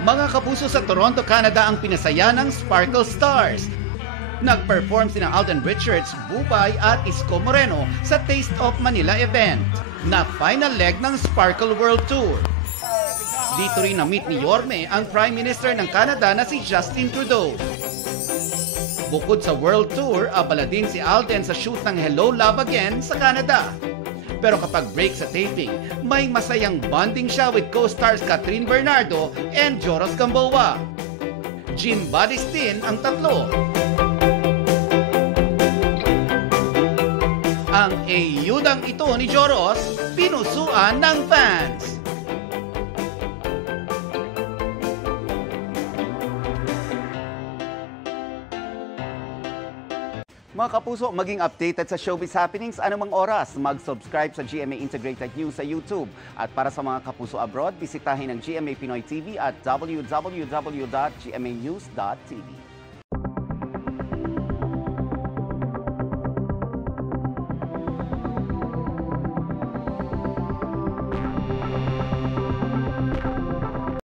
Mga kapuso, sa Toronto, Canada ang pinasaya ng Sparkle Stars. Nag-perform sina Alden Richards, Bubay at Isko Moreno sa Taste of Manila event na final leg ng Sparkle World Tour. Dito rin na-meet ni Yorme ang Prime Minister ng Canada na si Justin Trudeau. Bukod sa World Tour, abala din si Alden sa shoot ng Hello Love Again sa Canada. Pero kapag break sa taping, may masayang bonding siya with co-stars Catherine Bernardo and Joros Gamboa. Gym buddies din ang tatlo. Ang ayudang ito ni Joros, pinusuan ng fans. Mga kapuso, maging updated sa showbiz happenings anumang oras. Mag-subscribe sa GMA Integrated News sa YouTube. At para sa mga kapuso abroad, bisitahin ang GMA Pinoy TV at www.gmanews.tv.